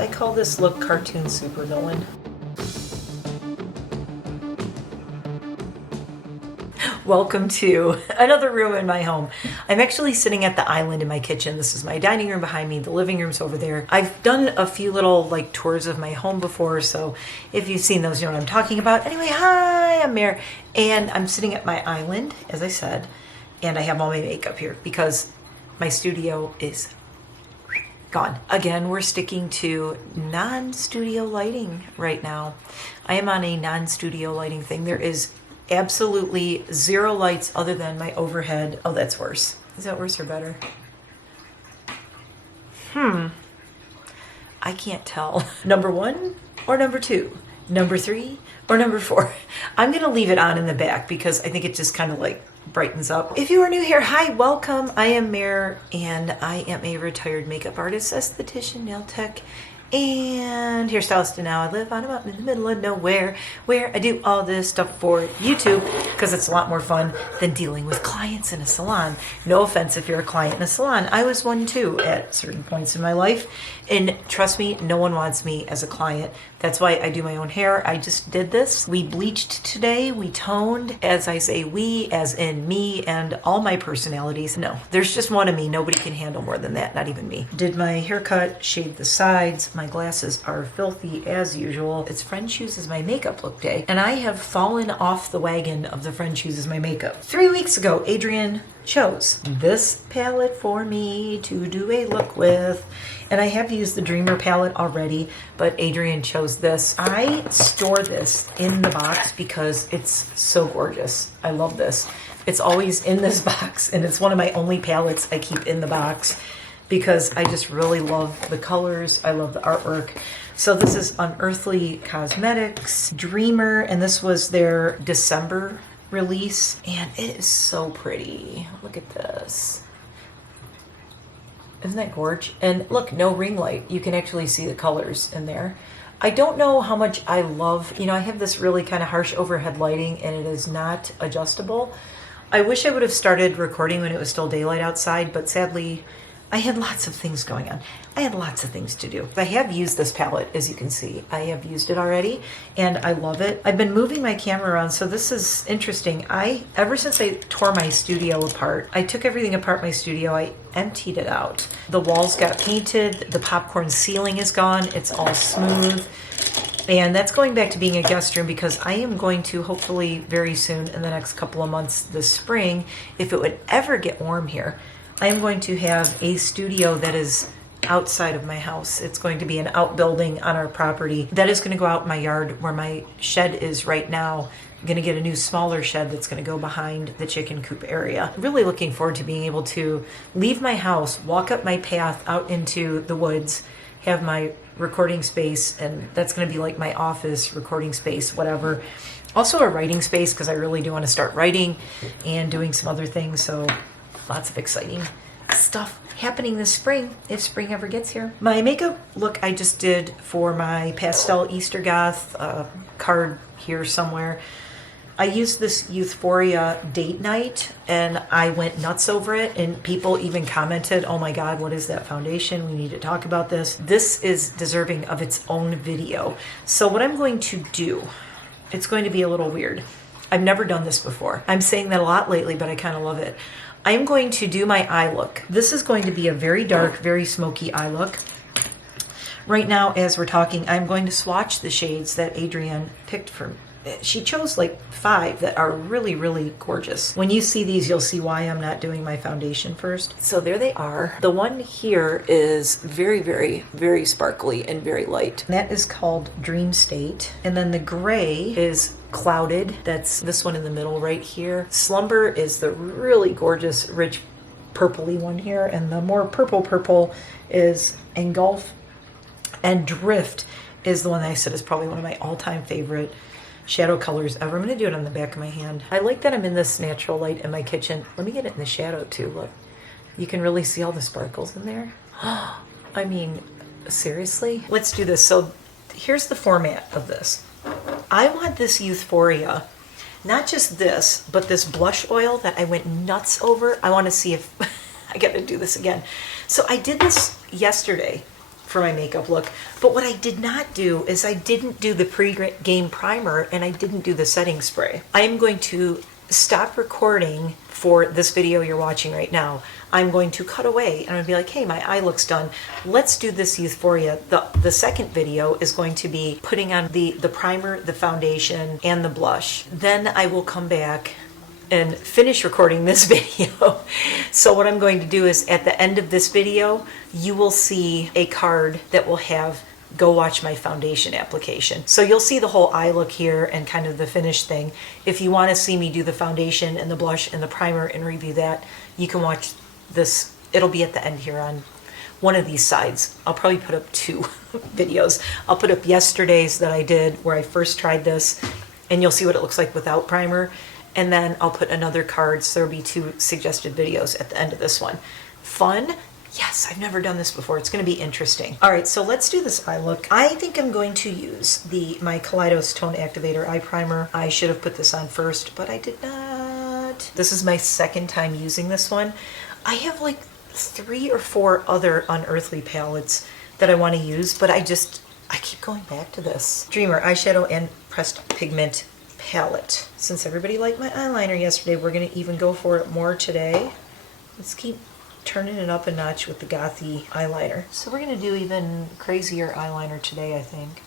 I call this look cartoon supervillain. Welcome to another room in my home. I'm actually sitting at the island in my kitchen. This is my dining room behind me. The living room's over there. I've done a few little like tours of my home before, so if you've seen those, you know what I'm talking about. Anyway, hi, I'm Mare, and I'm sitting at my island, as I said, and I have all my makeup here because my studio is gone. Again, we're sticking to non-studio lighting right now. I am on a non-studio lighting thing. There is absolutely zero lights other than my overhead. Oh, that's worse. Is that worse or better? I can't tell. Number 1 or number 2? Number 3 or number 4? I'm gonna leave it on in the back because I think it just kind of like brightens up. If you are new here, hi, welcome. I am Mare and I am a retired makeup artist, esthetician, nail tech, and hairstylist. And now I live on a mountain in the middle of nowhere where I do all this stuff for YouTube because it's a lot more fun than dealing with clients in a salon. No offense if you're a client in a salon. I was one too at certain points in my life. And trust me, no one wants me as a client. That's why I do my own hair. I just did this. We bleached today. We toned. As I say we, as in me and all my personalities. No, there's just one of me. Nobody can handle more than that, not even me. Did my haircut, shaved the sides. My glasses are filthy as usual. It's Friend Chooses My Makeup look day. And I have fallen off the wagon of the Friend Chooses My Makeup. 3 weeks ago, Adrian chose this palette for me to do a look with. And I have used the Dreamer palette already, but Adrian chose this. I store this in the box because it's so gorgeous. I love this. It's always in this box, and it's one of my only palettes I keep in the box because I just really love the colors. I love the artwork. So this is Unearthly Cosmetics Dreamer, and this was their December release, and it is so pretty. Look at this. Isn't that gorgeous? And look, no ring light. You can actually see the colors in there. I don't know how much I love, you know, I have this really kind of harsh overhead lighting and it is not adjustable. I wish I would have started recording when it was still daylight outside, but sadly, I had lots of things going on. I had lots of things to do. I have used this palette, as you can see. I have used it already, and I love it. I've been moving my camera around, so this is interesting. Ever since I tore my studio apart, I took everything apart my studio, I emptied it out. The walls got painted, the popcorn ceiling is gone, it's all smooth. And that's going back to being a guest room because I am going to hopefully very soon in the next couple of months this spring, if it would ever get warm here, I am going to have a studio that is outside of my house. It's going to be an outbuilding on our property. That is going to go out in my yard where my shed is right now. I'm going to get a new smaller shed that's going to go behind the chicken coop area. Really looking forward to being able to leave my house, walk up my path out into the woods, have my recording space, and that's going to be like my office, recording space, whatever. Also a writing space because I really do want to start writing and doing some other things. So lots of exciting stuff happening this spring, if spring ever gets here. My makeup look I just did for my pastel Easter goth card here somewhere. I used this Euphoria date night and I went nuts over it, and people even commented, oh my god, what is that foundation? We need to talk about this. This is deserving of its own video. So what I'm going to do, it's going to be a little weird. I've never done this before. I'm saying that a lot lately, but I kind of love it. I'm going to do my eye look. This is going to be a very dark, very smoky eye look. Right now, as we're talking, I'm going to swatch the shades that Adrienne picked for me. She chose like 5 that are really, really gorgeous. When you see these, you'll see why I'm not doing my foundation first. So there they are. The one here is very, very, very sparkly and very light. And that is called Dream State. And then the gray is Clouded. That's this one in the middle right here. Slumber is the really gorgeous, rich, purpley one here. And the more purple is Engulf. And Drift is the one that I said is probably one of my all-time favorite shadow colors ever. I'm going to do it on the back of my hand. I like that I'm in this natural light in my kitchen. Let me get it in the shadow too. Look, you can really see all the sparkles in there. I mean, seriously? Let's do this. So here's the format of this. I want this Euphoria, not just this, but this blush oil that I went nuts over. I want to see if I got to do this again. So I did this yesterday for my makeup look. But what I did not do is I didn't do the pre-game primer and I didn't do the setting spray. I am going to stop recording for this video you're watching right now. I'm going to cut away and I'll be like, hey, my eye looks done. Let's do this euphoria. The second video is going to be putting on the primer, the foundation, and the blush. Then I will come back and finish recording this video. So what I'm going to do is at the end of this video, you will see a card that will have go watch my foundation application. So you'll see the whole eye look here and kind of the finished thing. If you want to see me do the foundation and the blush and the primer and review that, you can watch this. It'll be at the end here on one of these sides. I'll probably put up 2 videos. I'll put up yesterday's that I did where I first tried this, and you'll see what it looks like without primer. And then I'll put another card, so there'll be 2 suggested videos at the end of this one. Fun? Yes, I've never done this before. It's going to be interesting. All right, so let's do this eye look. I think I'm going to use my Kaleidos Tone Activator Eye Primer. I should have put this on first, but I did not. This is my second time using this one. I have like 3 or 4 other Unearthly palettes that I want to use, but I keep going back to this. Dreamer Eyeshadow and Pressed Pigment Palette. Since everybody liked my eyeliner yesterday, we're going to even go for it more today. Let's keep turning it up a notch with the gothy eyeliner. So we're going to do even crazier eyeliner today, I think.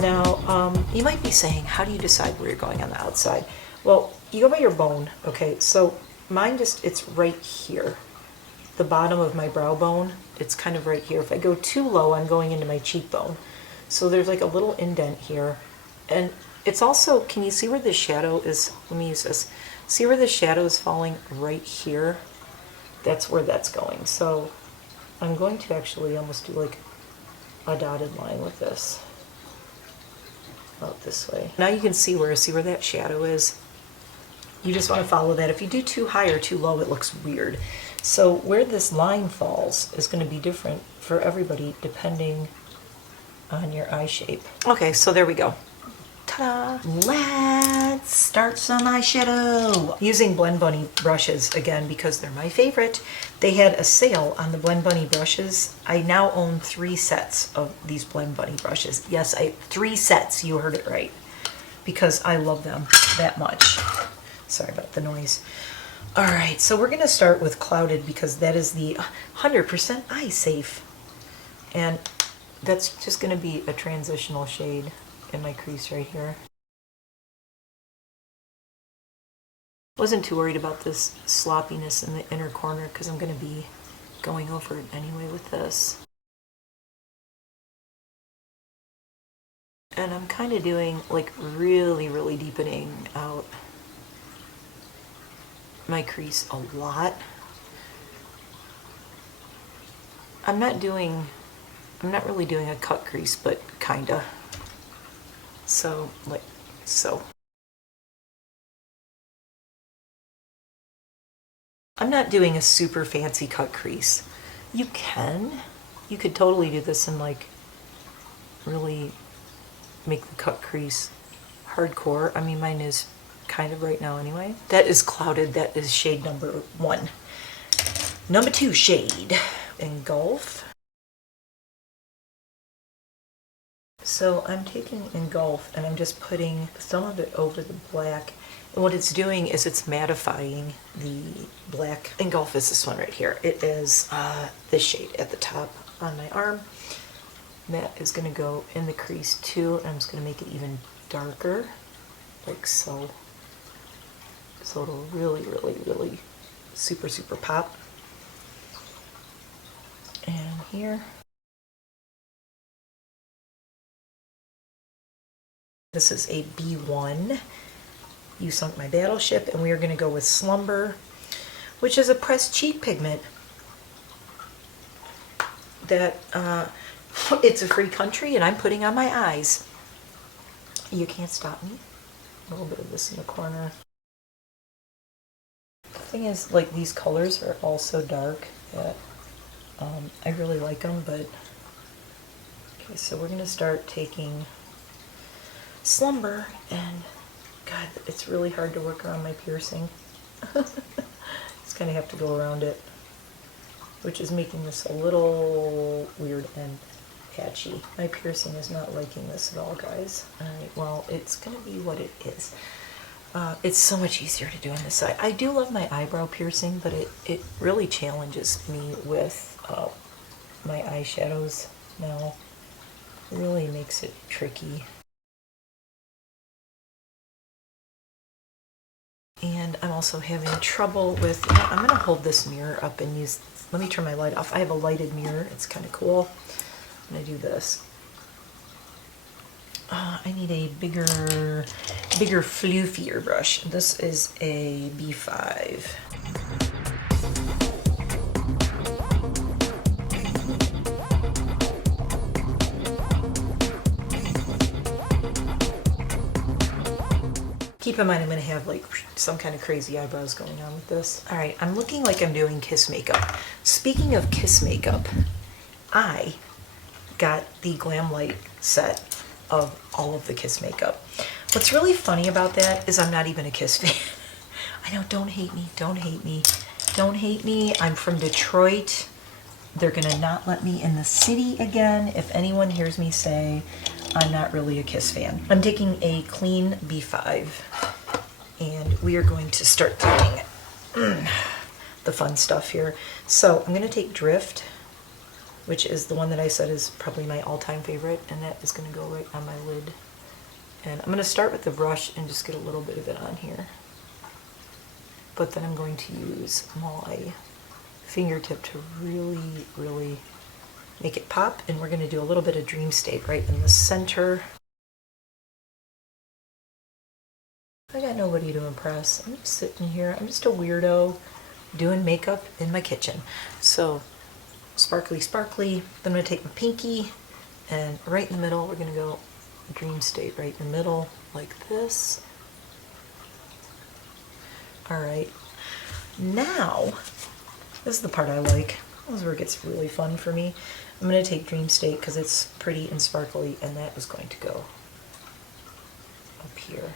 Now, you might be saying, how do you decide where you're going on the outside? Well, you go by your bone, okay? So mine it's right here. The bottom of my brow bone, it's kind of right here. If I go too low, I'm going into my cheekbone. So there's like a little indent here. And it's also, can you see where the shadow is? Let me use this. See where the shadow is falling right here? That's where that's going. So I'm going to actually almost do like a dotted line with this. Out this way. Now you can see where that shadow is. You just want to follow that. If you do too high or too low, it looks weird. So where this line falls is going to be different for everybody depending on your eye shape. Okay, so there we go. Ta-da! Let's start some eyeshadow. Using Blend Bunny brushes again because they're my favorite. They had a sale on the Blend Bunny brushes. I now own 3 sets of these Blend Bunny brushes. Yes, 3 sets. You heard it right. Because I love them that much. Sorry about the noise. All right, so we're going to start with Clouded because that is the 100% eye safe. And that's just going to be a transitional shade in my crease right here. Wasn't too worried about this sloppiness in the inner corner because I'm going to be going over it anyway with this. And I'm kind of doing like really deepening out my crease a lot. I'm not really doing a cut crease, but kinda. So, like so. I'm not doing a super fancy cut crease. You could totally do this and like really make the cut crease hardcore. I mean, mine is kind of right now anyway. That is Clouded. That is shade number 1. Number 2 shade, Engulf. So I'm taking Engulf and I'm just putting some of it over the black. And what it's doing is it's mattifying the black. Engulf is this one right here. It is this shade at the top on my arm. That is going to go in the crease too. And I'm just going to make it even darker, like so. So it'll really super pop. And here. This is a B1. You Sunk My Battleship, and we are going to go with Slumber, which is a pressed cheek pigment that it's a free country and I'm putting on my eyes. You Can't Stop Me. A little bit of this in the corner. The thing is, like, these colors are all so dark that I really like them, but okay, so we're gonna start taking Slumber, and God, it's really hard to work around my piercing. Just kind of have to go around it, which is making this a little weird and patchy. My piercing is not liking this at all, guys. Alright, well, it's gonna be what it is. It's so much easier to do on this side. I do love my eyebrow piercing, but it really challenges me with my eyeshadows now. It really makes it tricky. And I'm also having trouble with, you know, I'm going to hold this mirror up and use, let me turn my light off. I have a lighted mirror. It's kind of cool. I'm going to do this. I need a bigger, floofier brush. This is a B5. Keep in mind I'm going to have like some kind of crazy eyebrows going on with this. Alright, I'm looking like I'm doing kiss makeup. Speaking of kiss makeup, I got the Glam Light set of all of the kiss makeup. What's really funny about that is I'm not even a Kiss fan. I know, don't hate me, don't hate me, don't hate me. I'm from Detroit. They're gonna not let me in the city again if anyone hears me say I'm not really a Kiss fan. I'm taking a clean B5 and we are going to start doing the fun stuff here. So I'm gonna take Drift, which is the one that I said is probably my all-time favorite, and that is gonna go right on my lid. And I'm gonna start with the brush and just get a little bit of it on here. But then I'm going to use my fingertip to really, really make it pop, and we're going to do a little bit of Dream State right in the center. I got nobody to impress. I'm just sitting here. I'm just a weirdo doing makeup in my kitchen. So sparkly, sparkly. Then I'm going to take my pinky, and right in the middle we're going to go Dream State right in the middle like this. Alright, now this is the part I like. This is where it gets really fun for me. I'm going to take Dream State because it's pretty and sparkly, and that is going to go up here.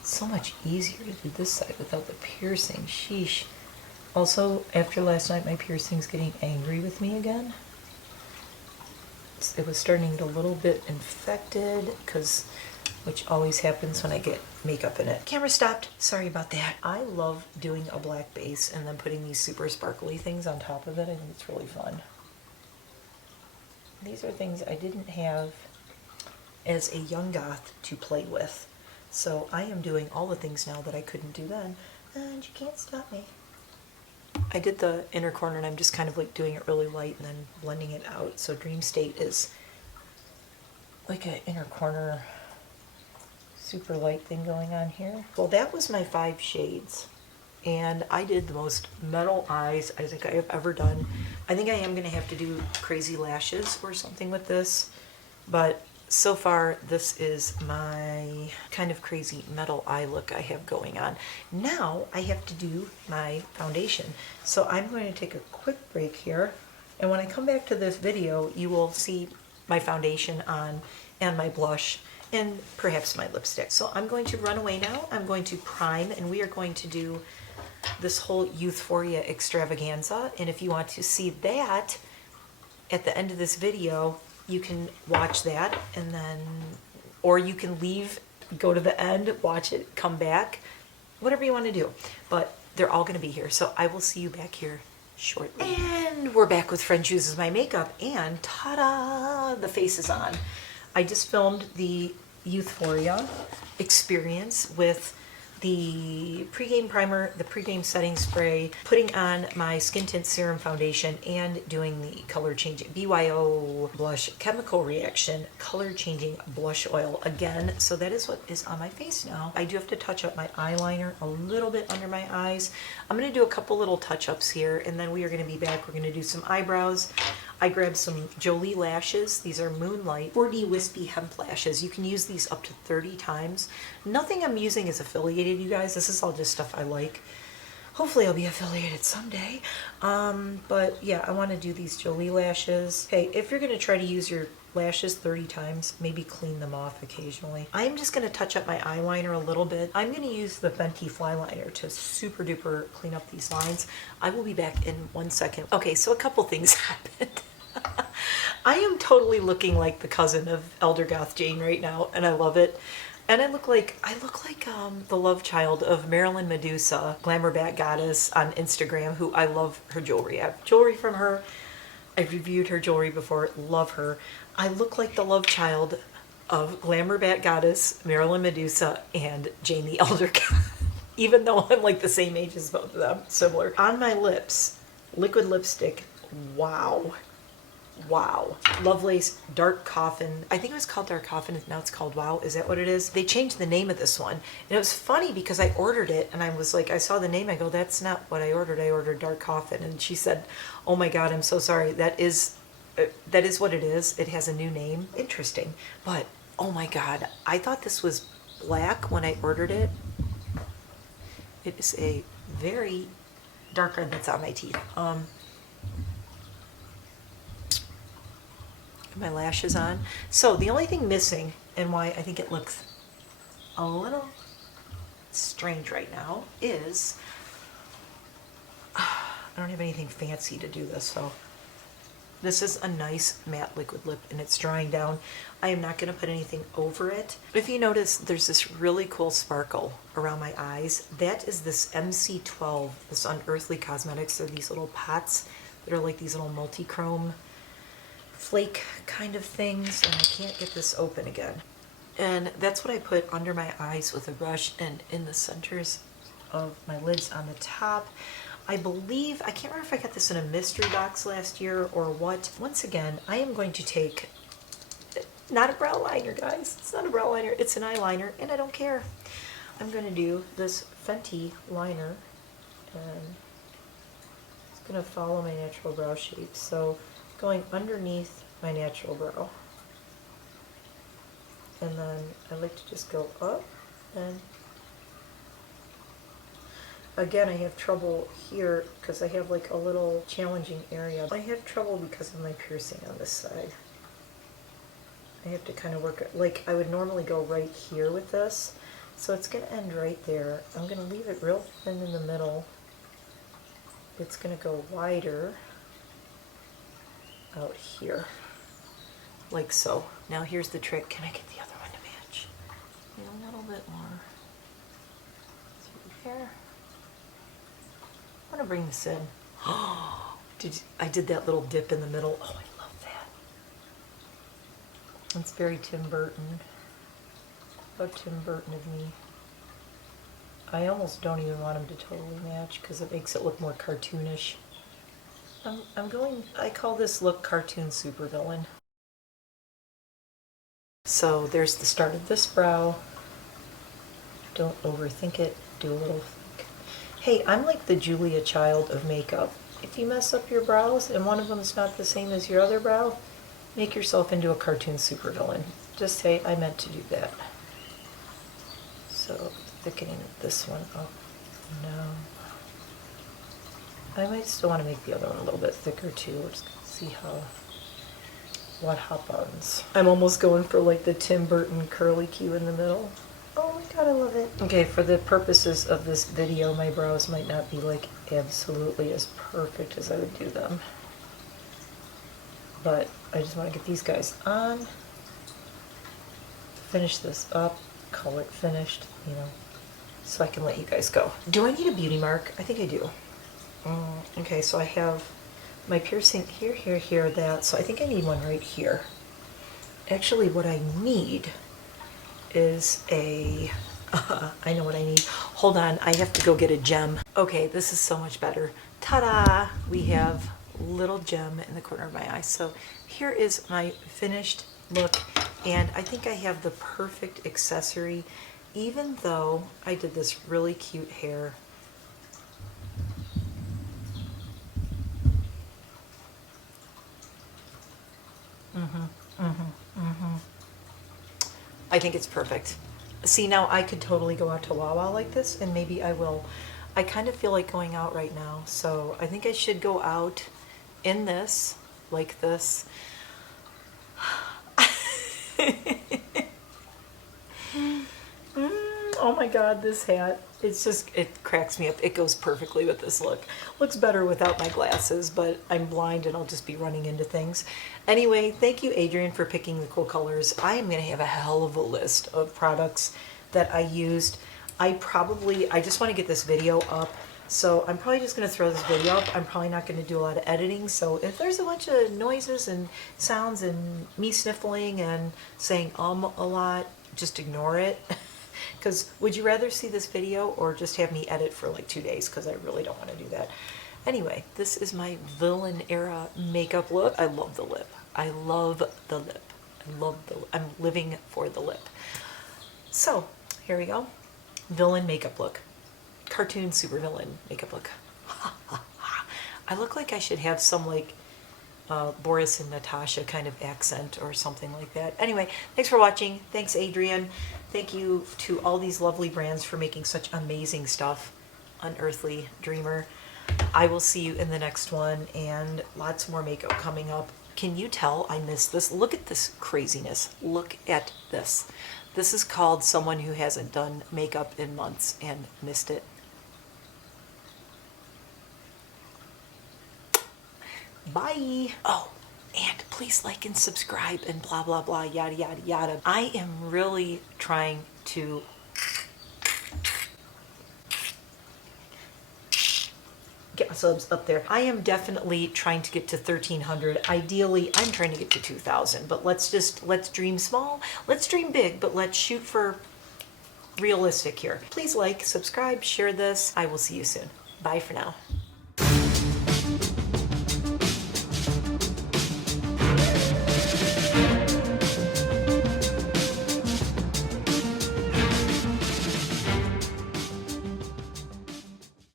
It's so much easier to do this side without the piercing. Sheesh. Also, after last night, my piercing's getting angry with me again. It was starting to get a little bit infected, which always happens when I get makeup in it. Camera stopped. Sorry about that. I love doing a black base and then putting these super sparkly things on top of it. I think it's really fun. These are things I didn't have as a young goth to play with. So I am doing all the things now that I couldn't do then, and you can't stop me. I did the inner corner and I'm just kind of like doing it really light and then blending it out. So Dream State is like an inner corner super light thing going on here. Well, that was my 5 shades. And I did the most metal eyes I think I have ever done. I think I am going to have to do crazy lashes or something with this. But so far, this is my kind of crazy metal eye look I have going on. Now I have to do my foundation. So I'm going to take a quick break here. And when I come back to this video, you will see my foundation on and my blush and perhaps my lipstick. So I'm going to run away now. I'm going to prime, and we are going to do this whole Youthforia extravaganza. And if you want to see that at the end of this video, you can watch that, and then, or you can leave, go to the end, watch it, come back, whatever you want to do. But they're all going to be here. So I will see you back here shortly. And we're back with Friend Chooses My Makeup, and ta-da, the face is on. I just filmed the Youthforia experience with the pregame primer, the pregame setting spray, putting on my skin tint serum foundation, and doing the color changing BYO Blush Chemical Reaction color changing blush oil again. So that is what is on my face now. I do have to touch up my eyeliner a little bit under my eyes. I'm going to do a couple little touch-ups here, and then we are going to be back. We're going to do some eyebrows. I grabbed some Jolie lashes. These are Moonlight 4D wispy hemp lashes. You can use these up to 30 times. Nothing I'm using is affiliated, you guys. This is all just stuff I like. Hopefully I'll be affiliated someday. But yeah, I want to do these Jolie lashes. Hey, if you're going to try to use your lashes 30 times, maybe clean them off occasionally. I'm just going to touch up my eyeliner a little bit. I'm going to use the Fenty Fly Liner to super duper clean up these lines. I will be back in 1 second. Okay, so a couple things happened. I am totally looking like the cousin of Elder Goth Jane right now, and I love it. And I look like the love child of Marilyn Medusa, Glamour Bat Goddess on Instagram, who I love her jewelry. I have jewelry from her. I've reviewed her jewelry before. Love her. I look like the love child of Glamour Bat Goddess, Marilyn Medusa, and Jane the Elder Goth. Even though I'm like the same age as both of them, similar. On my lips, liquid lipstick. Wow. Wow. Lovelace Dark Coffin. I think it was called Dark Coffin. Now it's called Wow. Is that what it is? They changed the name of this one. And it was funny because I ordered it and I was like, I saw the name. I go, that's not what I ordered. I ordered Dark Coffin. And she said, oh my God, I'm so sorry. That is what it is. It has a new name. Interesting. But oh my God, I thought this was black when I ordered it. It is a very dark red that's on my teeth. My lashes on. So the only thing missing, and why I think it looks a little strange right now, is I don't have anything fancy to do this. So this is a nice matte liquid lip and it's drying down. I am not going to put anything over it. If you notice, there's this really cool sparkle around my eyes. That is this MC12, this Unearthly Cosmetics. They're these little pots that are like these little multi-chrome flake kind of things, and I can't get this open again. And that's what I put under my eyes with a brush and in the centers of my lids on the top. I believe, I can't remember if I got this in a mystery box last year or what. Once again, I am going to take, not a brow liner, guys. It's not a brow liner, it's an eyeliner, and I don't care. I'm going to do this Fenty liner, and it's going to follow my natural brow shape. So going underneath my natural brow, and then I like to just go up, and again I have trouble here because I have like a little challenging area. I have trouble because of my piercing on this side. I have to kind of work it, like I would normally go right here with this, so it's going to end right there. I'm going to leave it real thin in the middle. It's going to go wider out here, like so. Now here's the trick. Can I get the other one to match? Maybe a little bit more through here. I want to bring this in. I did that little dip in the middle. Oh, I love that. It's very Tim Burton. How Tim Burton of me. I almost don't even want them to totally match because it makes it look more cartoonish. I call this look cartoon supervillain. So there's the start of this brow. Don't overthink it, do a little think. Hey, I'm like the Julia Child of makeup. If you mess up your brows and one of them is not the same as your other brow, make yourself into a cartoon supervillain. Just say, I meant to do that. So thickening this one up now. I might still want to make the other one a little bit thicker too. We're just going to see what happens. I'm almost going for like the Tim Burton curly Q in the middle. Oh my God, I love it. Okay, for the purposes of this video, my brows might not be like absolutely as perfect as I would do them. But I just want to get these guys on, finish this up, call it finished, you know, so I can let you guys go. Do I need a beauty mark? I think I do. Okay, so I have my piercing here, here, here, that. So I think I need one right here. Actually, what I need is a, I know what I need. Hold on, I have to go get a gem. Okay, this is so much better. Ta-da! We have a little gem in the corner of my eye. So here is my finished look, and I think I have the perfect accessory, even though I did this really cute hair. I think it's perfect. See, now I could totally go out to Wawa like this, and maybe I will. I kind of feel like going out right now, so I think I should go out in this, like this. Oh my god, this hat. It's just, it cracks me up. It goes perfectly with this look. Looks better without my glasses, but I'm blind and I'll just be running into things. Anyway, thank you, Adrian, for picking the cool colors. I am going to have a hell of a list of products that I used. I just want to get this video up, so I'm probably just going to throw this video up. I'm probably not going to do a lot of editing, so if there's a bunch of noises and sounds and me sniffling and saying a lot, just ignore it. Because would you rather see this video or just have me edit for like 2 days? Because I really don't want to do that. Anyway, this is my villain era makeup look. I love the lip. I love the lip. I'm living for the lip. So here we go. Villain makeup look. Cartoon supervillain makeup look. I look like I should have some like Boris and Natasha kind of accent or something like that. Anyway, thanks for watching. Thanks, Adrian. Thank you to all these lovely brands for making such amazing stuff. Unearthly Dreamer. I will see you in the next one, and lots more makeup coming up. Can you tell I missed this? Look at this craziness. Look at this. This is called someone who hasn't done makeup in months and missed it. Bye. Oh, and please like and subscribe and blah, blah, blah, yada, yada, yada. I am really trying to get my subs up there. I am definitely trying to get to 1,300. Ideally, I'm trying to get to 2,000, but let's dream small. Let's dream big, but let's shoot for realistic here. Please like, subscribe, share this. I will see you soon. Bye for now.